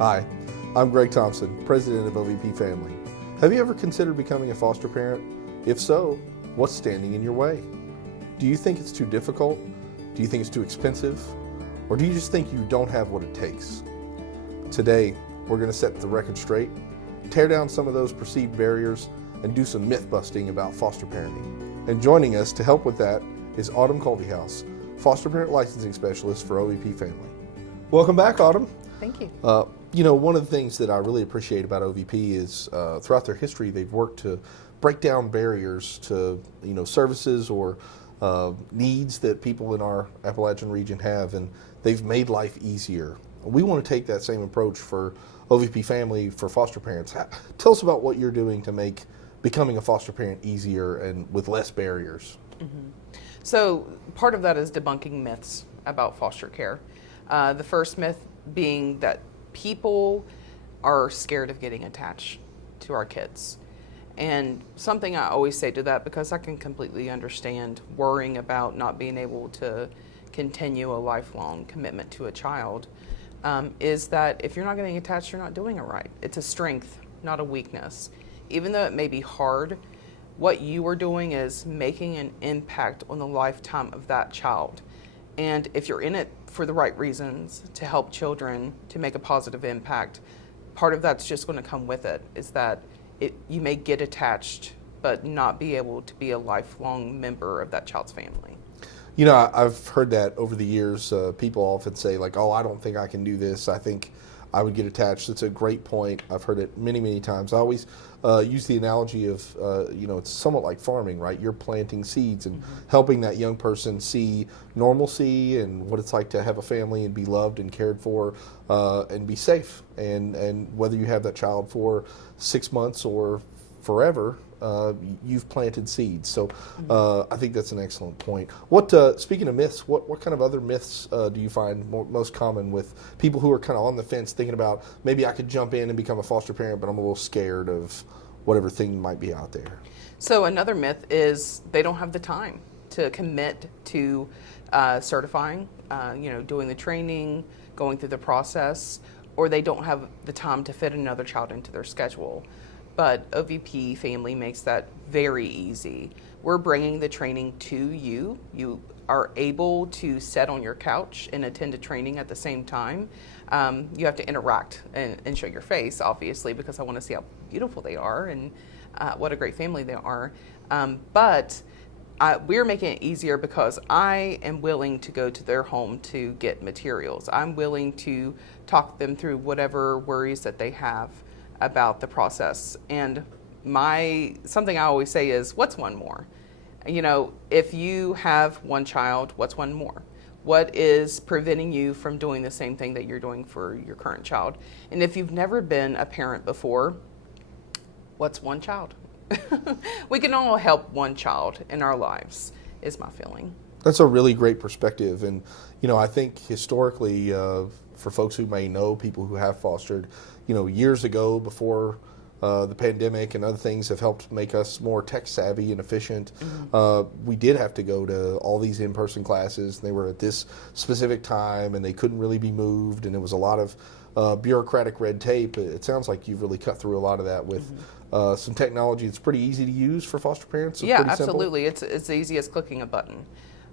Hi, I'm Greg Thompson, president of OVP Family. Have you ever considered becoming a foster parent? If so, what's standing in your way? Do you think it's too difficult? Do you think it's too expensive? Or do you just think you don't have what it takes? Today, we're going to set the record straight, tear down some of those perceived barriers, and do some myth busting about foster parenting. And joining us to help with that is Autumn Colbyhouse, foster parent licensing specialist for OVP Family. Welcome back, Autumn. Thank you. One of the things that I really appreciate about OVP is throughout their history, they've worked to break down barriers to, services or needs that people in our Appalachian region have, and they've made life easier. We want to take that same approach for OVP Family for foster parents. Tell us about what you're doing to make becoming a foster parent easier and with less barriers. Mm-hmm. So part of that is debunking myths about foster care. The first myth being that people are scared of getting attached to our kids. And something I always say to that, because I can completely understand worrying about not being able to continue a lifelong commitment to a child, is that if you're not getting attached, you're not doing it right. It's a strength, not a weakness. Even though it may be hard, what you are doing is making an impact on the lifetime of that child. And if you're in it for the right reasons, to help children, to make a positive impact, part of that's just going to come with it, is that you may get attached, but not be able to be a lifelong member of that child's family. I've heard that over the years. People often say, like, oh, I don't think I can do this. I think I would get attached. It's a great point. I've heard it many, many times. I always use the analogy of, it's somewhat like farming, right? You're planting seeds and helping that young person see normalcy and what it's like to have a family and be loved and cared for and be safe. And whether you have that child for 6 months or forever, you've planted seeds. So I think that's an excellent point. Speaking of myths, what kind of other myths do you find most common with people who are kind of on the fence thinking about maybe I could jump in and become a foster parent, but I'm a little scared of whatever thing might be out there? So another myth is they don't have the time to commit to certifying, doing the training, going through the process, or they don't have the time to fit another child into their schedule. But OVP Family makes that very easy. We're bringing the training to you. You are able to sit on your couch and attend a training at the same time. You have to interact and show your face, obviously, because I want to see how beautiful they are and what a great family they are. But we're making it easier because I am willing to go to their home to get materials. I'm willing to talk them through whatever worries that they have about the process. And something I always say is, what's one more? If you have one child, what's one more? What is preventing you from doing the same thing that you're doing for your current child? And if you've never been a parent before, what's one child? We can all help one child in our lives, is my feeling. That's a really great perspective. And, I think historically, for folks who may know people who have fostered, years ago before the pandemic and other things have helped make us more tech savvy and efficient. We did have to go to all these in-person classes. They were at this specific time and they couldn't really be moved, and it was a lot of bureaucratic red tape. It sounds like you've really cut through a lot of that with some technology that's pretty easy to use for foster parents. Yeah, absolutely. It's as easy as clicking a button.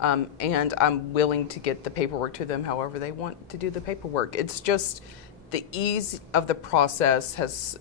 And I'm willing to get the paperwork to them however they want to do the paperwork. It's just the ease of the process has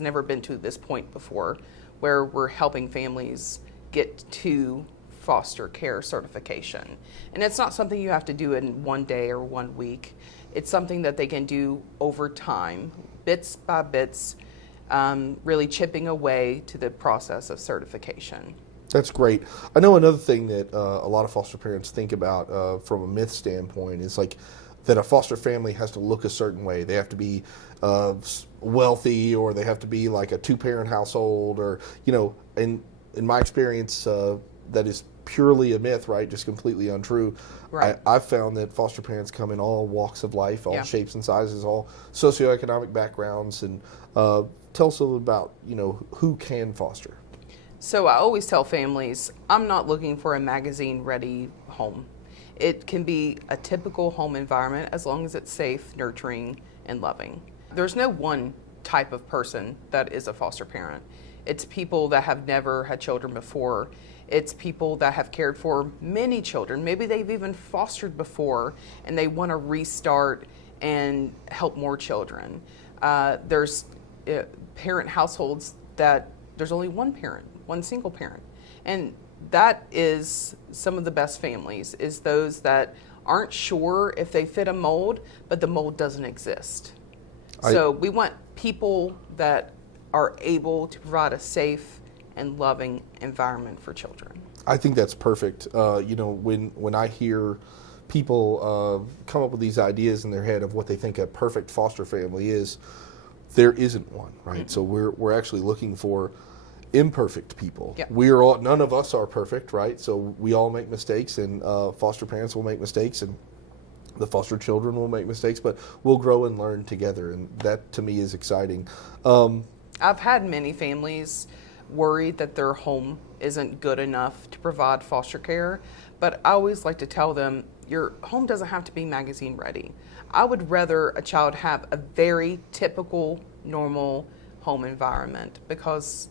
never been to this point before, where we're helping families get to foster care certification. And it's not something you have to do in one day or 1 week. It's something that they can do over time, bits by bits, really chipping away to the process of certification. That's great. I know another thing that a lot of foster parents think about from a myth standpoint is like that a foster family has to look a certain way. They have to be wealthy, or they have to be like a two-parent household, or, in my experience, that is purely a myth, right? Just completely untrue. Right. I've found that foster parents come in all walks of life, all shapes and sizes, all socioeconomic backgrounds. And tell us a little about, who can foster. So I always tell families, I'm not looking for a magazine-ready home. It can be a typical home environment as long as it's safe, nurturing, and loving. There's no one type of person that is a foster parent. It's people that have never had children before. It's people that have cared for many children. Maybe they've even fostered before and they want to restart and help more children. There's parent households that there's only one parent, one single parent. And that is some of the best families, is those that aren't sure if they fit a mold, but the mold doesn't exist. So we want people that are able to provide a safe and loving environment for children. I think that's perfect. When I hear people come up with these ideas in their head of what they think a perfect foster family is, there isn't one, right? Mm-hmm. So we're actually looking for imperfect people. Yeah. None of us are perfect, right? So we all make mistakes, and foster parents will make mistakes, and the foster children will make mistakes, but we'll grow and learn together, and that to me is exciting. I've had many families worried that their home isn't good enough to provide foster care, but I always like to tell them, your home doesn't have to be magazine ready. I would rather a child have a very typical, normal home environment, because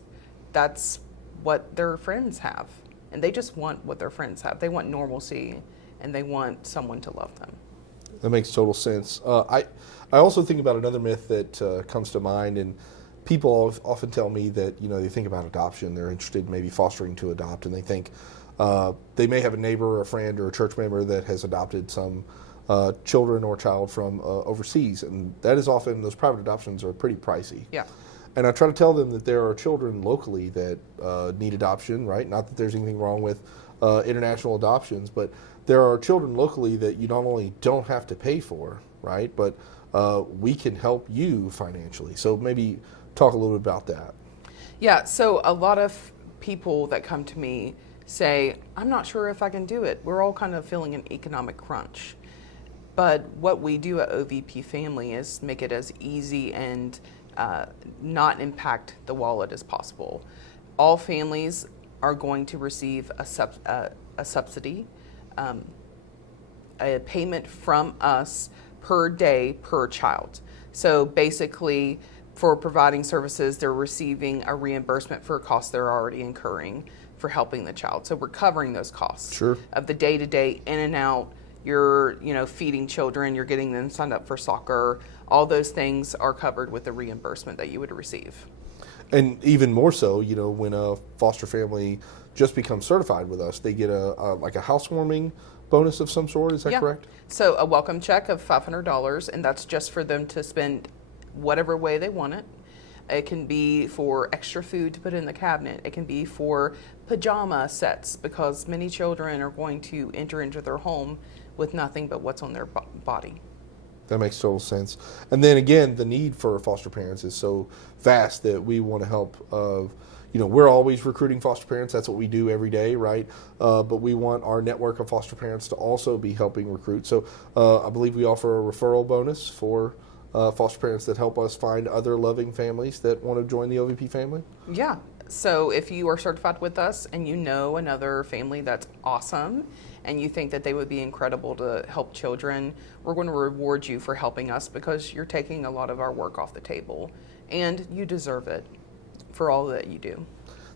that's what their friends have. And they just want what their friends have. They want normalcy, and they want someone to love them. That makes total sense. I also think about another myth that comes to mind, and people often tell me that they think about adoption. They're interested in maybe fostering to adopt, and they think they may have a neighbor or a friend or a church member that has adopted some children or child from overseas, and that is often, those private adoptions are pretty pricey. Yeah. And I try to tell them that there are children locally that need adoption, right? Not that there's anything wrong with international adoptions, but there are children locally that you not only don't have to pay for, right? But we can help you financially. So maybe talk a little bit about that. Yeah, so a lot of people that come to me say, I'm not sure if I can do it. We're all kind of feeling an economic crunch. But what we do at OVP Family is make it as easy and not impact the wallet as possible. All families are going to receive a subsidy, a payment from us per day per child. So basically, for providing services, they're receiving a reimbursement for costs they're already incurring for helping the child. So we're covering those costs. Sure. Of the day-to-day in and out. You're feeding children, you're getting them signed up for soccer. All those things are covered with the reimbursement that you would receive. And even more so, when a foster family just becomes certified with us, they get a housewarming bonus of some sort. Is that correct? So a welcome check of $500, and that's just for them to spend whatever way they want it. It can be for extra food to put in the cabinet. It can be for pajama sets, because many children are going to enter into their home with nothing but what's on their body. That makes total sense. And then again, the need for foster parents is so vast that we want to help. We're always recruiting foster parents. That's what we do every day, right? But we want our network of foster parents to also be helping recruit. So I believe we offer a referral bonus for foster parents that help us find other loving families that want to join the OVP family. Yeah. So if you are certified with us and you know another family that's awesome and you think that they would be incredible to help children, we're going to reward you for helping us, because you're taking a lot of our work off the table, and you deserve it for all that you do.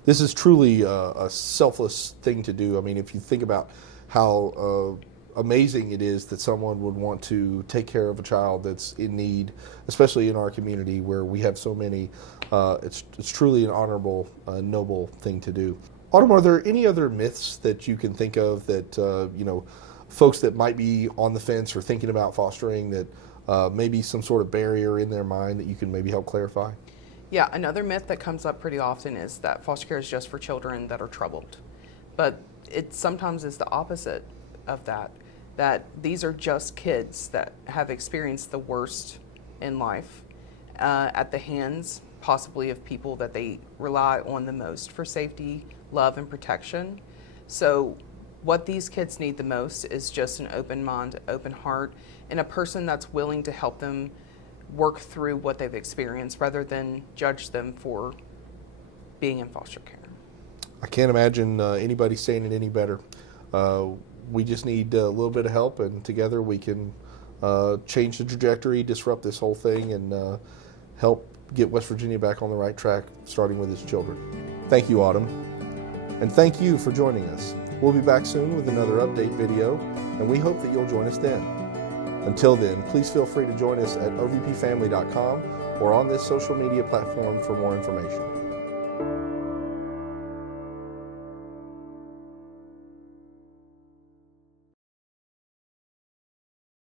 This is truly a selfless thing to do. I mean, if you think about how amazing it is that someone would want to take care of a child that's in need, especially in our community where we have so many. It's truly an honorable, noble thing to do. Autumn, are there any other myths that you can think of that folks that might be on the fence or thinking about fostering, that maybe some sort of barrier in their mind that you can maybe help clarify? Yeah, another myth that comes up pretty often is that foster care is just for children that are troubled. But it sometimes is the opposite of that, that these are just kids that have experienced the worst in life at the hands possibly of people that they rely on the most for safety, love, and protection. So what these kids need the most is just an open mind, open heart, and a person that's willing to help them work through what they've experienced rather than judge them for being in foster care. I can't imagine anybody saying it any better. We just need a little bit of help, and together we can change the trajectory, disrupt this whole thing, and help get West Virginia back on the right track, starting with its children. Thank you, Autumn. And thank you for joining us. We'll be back soon with another update video, and we hope that you'll join us then. Until then, please feel free to join us at ovpfamily.com or on this social media platform for more information.